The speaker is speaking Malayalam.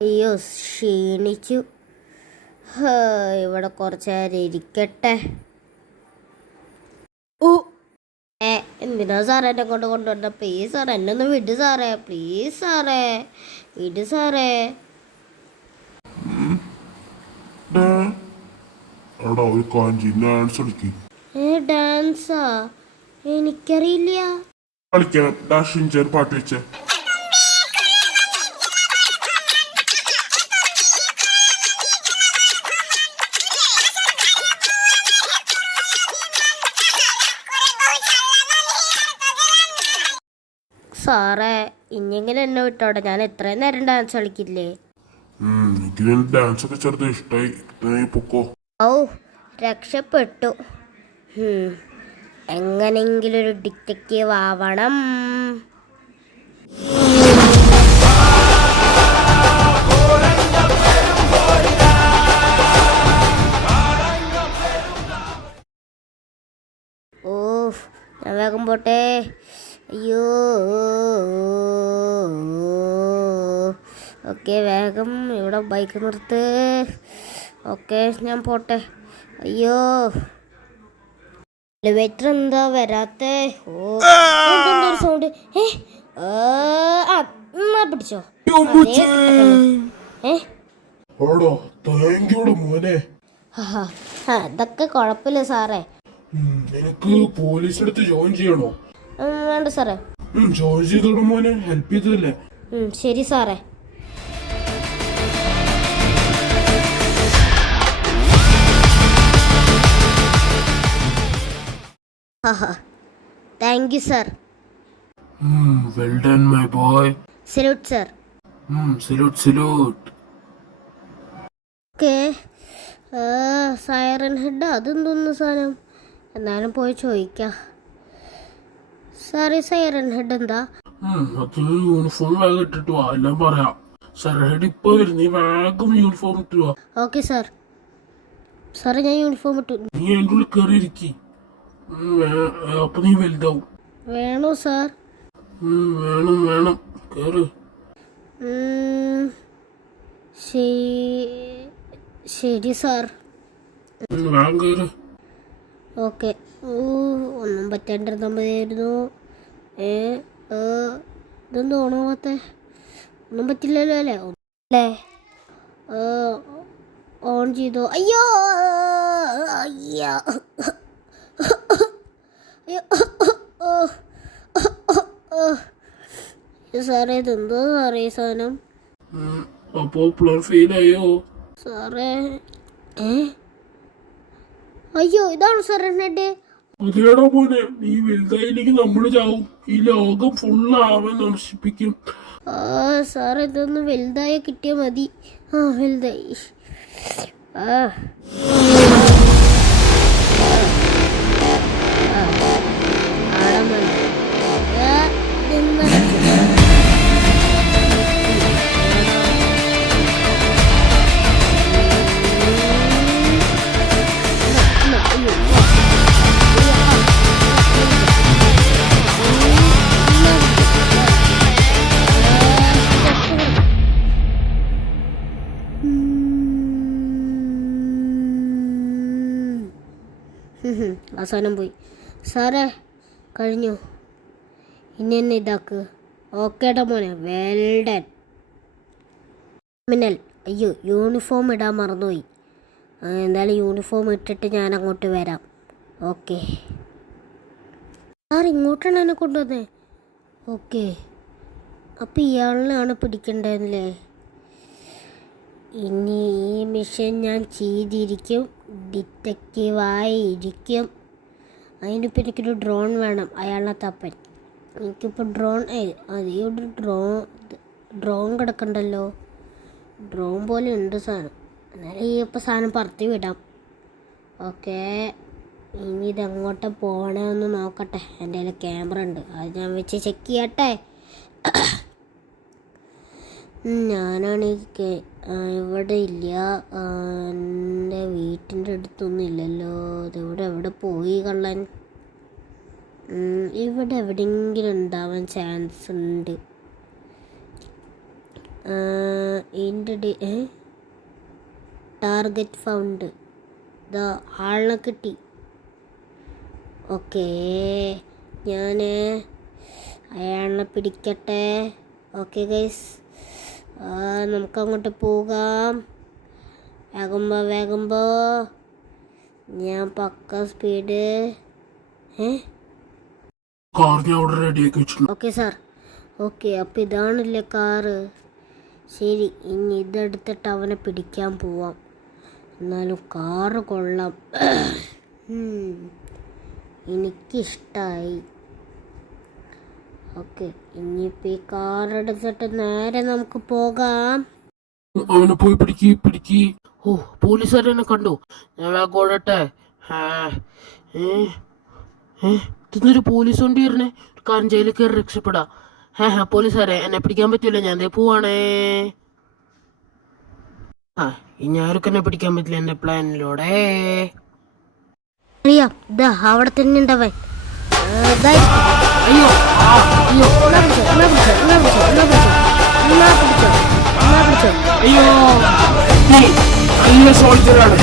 അയ്യോ ക്ഷീണിച്ചു. ഇവിടെ കുറച്ച് നേരം ഇരിക്കട്ടെ. ഓ എന്തിനാ സാറേ എന്നെ കൊണ്ടുവന്ന? പ്ലീസ് സാറേ എന്നെ ഒന്ന് വിട് സാറേ, പ്ലീസ് സാറേ, വിട് സാറേ. ഡാൻസാ? എനിക്കറിയില്ല. പാട്ട് വെച്ചേ. സാറേ ഇനിയെങ്കിലും എന്നെ വിട്ടോട്ടെ, ഞാൻ എത്രയും നേരം ഡാൻസ് കളിക്കില്ലേ. ഡാൻസ് ഒക്കെ ചെറുത് ഇഷ്ടായി പൊക്കോ. ഓ രക്ഷപ്പെട്ടു. എങ്ങനെങ്കിലും ഒരു ഡിറ്റക്റ്റീവ് ആവണം. ഓ ഞാൻ വേഗം പോട്ടെ. അയ്യോ ഓക്കെ വേഗം ഇവിടെ ബൈക്ക് നിർത്ത്. ഓക്കെ ഞാൻ പോട്ടെ. അയ്യോ എലിവേറ്റർ എന്താ വരാത്തെ? ഓ സൗണ്ട്. പിടിച്ചോ. ഇതൊക്കെ കുഴപ്പമില്ല സാറേ. നിനക്ക് പോലീസിനടുത്ത് ജോയിൻ ചെയ്യണോ? വേണ്ട സാറേ. ജോയിൻ ചെയ്തോളൂ മോനെ, ഹെൽപ്പ് ചെയ്തല്ലേ. ശരി സാറേ. Thank you sir. Well done my boy. Salute sir. Salute. Okay siren head അതെന്തോന്നു സാധനം? എന്നാലും പോയി ചോദിക്കാം. സാറേ സൈറൻ ഹെഡ് എന്താ? അതിന് യൂണിഫോം വേഗം ഇട്ടിട്ട് വാ, എല്ലാം പറയാം. സൈറൻ ഹെഡ് ഇപ്പൊ വരും, നീ വേഗം യൂണിഫോം ഇട്ടു വാ. Okay sir. സാറേ ഞാൻ യൂണിഫോം ഇട്ടു. നീ എൻ്റെ ഉള്ളിൽ കയറിയിരിക്കി, അപ്പൊ നീ വലുതാവും. വേണോ സാർ? വേണം കേറ്. ശരി സാർ. വേഗം കേറ്. ഓക്കെ. ഒന്നും പറ്റാണ്ടിരുന്നാൽ മതിയായിരുന്നു. ഇതൊന്നും ഓണാവാത്തെ? ഒന്നും പറ്റില്ലല്ലോ അല്ലേ? അല്ലേ ഓൺ ചെയ്തോ? അയ്യോ അയ്യോ സാറേ ഇതെന്തോ സാറേ ഈ സാധനം? അപ്പോ പ്ലാൻ ഫെയിൽ ആയോ സാറേ? അയ്യോ ഇതാണ് സാർ ഹെഡ്. അതേടാ മോനെ, നീ വലുതായില്ലെങ്കിൽ നമ്മള് ചാവും. ഈ ലോകം ഫുള്ളാവാൻ നശിപ്പിക്കും. സാറേ ഇതൊന്ന് വലുതായ കിട്ടിയാൽ മതി. വലുതായി. അവസാനം പോയി. സാറേ കഴിഞ്ഞു, ഇനി എന്നെ ഇതാക്ക്. ഓക്കേടാ മോനെ, വെൽഡൻ. മിന്നൽ അയ്യോ യൂണിഫോം ഇടാൻ മറന്നുപോയി. എന്തായാലും യൂണിഫോം ഇട്ടിട്ട് ഞാൻ അങ്ങോട്ട് വരാം. ഓക്കെ സാർ ഇങ്ങോട്ടാണ് എന്നെ കൊണ്ടുവന്നേ. ഓക്കെ അപ്പം ഇയാളിനാണ് പിടിക്കേണ്ടതല്ലേ? ഇനി ഈ മിഷൻ ഞാൻ ചെയ്തിരിക്കും, ഡിറ്റക്റ്റീവായിരിക്കും. അതിനിപ്പോൾ എനിക്കൊരു ഡ്രോൺ വേണം, അയാളെ തപ്പൻ. എനിക്കിപ്പോൾ ഡ്രോൺ അതിവിടെ ഡ്രോൺ കിടക്കണ്ടല്ലോ. ഡ്രോൺ പോലെ ഉണ്ട് സാധനം. എന്നാലും ഈ ഇപ്പോൾ സാധനം പറത്തി വിടാം. ഓക്കെ ഇനി ഇതെങ്ങോട്ട് പോകണമെന്ന് നോക്കട്ടെ. എൻ്റെ കയ്യിൽ ക്യാമറ ഉണ്ട്, അത് ഞാൻ വെച്ച് ചെക്ക് ചെയ്യട്ടെ. ഞാനാണെങ്കിൽ ഇവിടെ ഇല്ല, എൻ്റെ വീട്ടിൻ്റെ അടുത്തൊന്നും ഇല്ലല്ലോ. ഇതിവിടെ എവിടെ പോയി കള്ളൻ? ഇവിടെ എവിടെയെങ്കിലും ഉണ്ടാവാൻ ചാൻസ് ഉണ്ട്. Target found. ഇതാ ആളിനെ കിട്ടി. ഓക്കേ, ഞാൻ അയാളെ പിടിക്കട്ടെ. ഓക്കെ ഗൈസ്, നമുക്കങ്ങോട്ട് പോകാം. വേഗം പോ. ഞാൻ പക്ക സ്പീഡ്. കാർ ഞാൻ അവിടെ റെഡിയാക്കി വെച്ചിട്ടുണ്ട്. Okay sir. ഓക്കെ, അപ്പം ഇതാണല്ലേ കാറ്. ശരി, ഇനി ഇതെടുത്തിട്ട് അവനെ പിടിക്കാൻ പോവാം. എന്നാലും കാറ് കൊള്ളാം. എനിക്കിഷ്ടായി. ഓക്കെ, ഇനിയിപ്പോൾ ഈ കാറെടുത്തിട്ട് നേരെ നമുക്ക് പോകാം. അവനെ പോയി പിടിക്ക്. ഓ, പോലീസുകാരെന്നെ കണ്ടു. ഞാൻ വേഗം ഓടട്ടെ. ഇതൊരു പോലീസ് വണ്ടി വരുന്നേ. ഒരു കാര്യം ജയിലിൽ കയറി രക്ഷപ്പെടാം. പോലീസുകാരെ, എന്നെ പിടിക്കാൻ പറ്റൂല. ഞാൻ ദേ പോവാണേ. ഇനി ആർക്കും എന്നെ പിടിക്കാൻ പറ്റില്ല എന്റെ പ്ലാനിലൂടെ. അറിയാം, ഇതാ അവിടെ തന്നെ ഉണ്ടവൻ. അയ്യോ അയ്യോ, സോൾജറാണ്.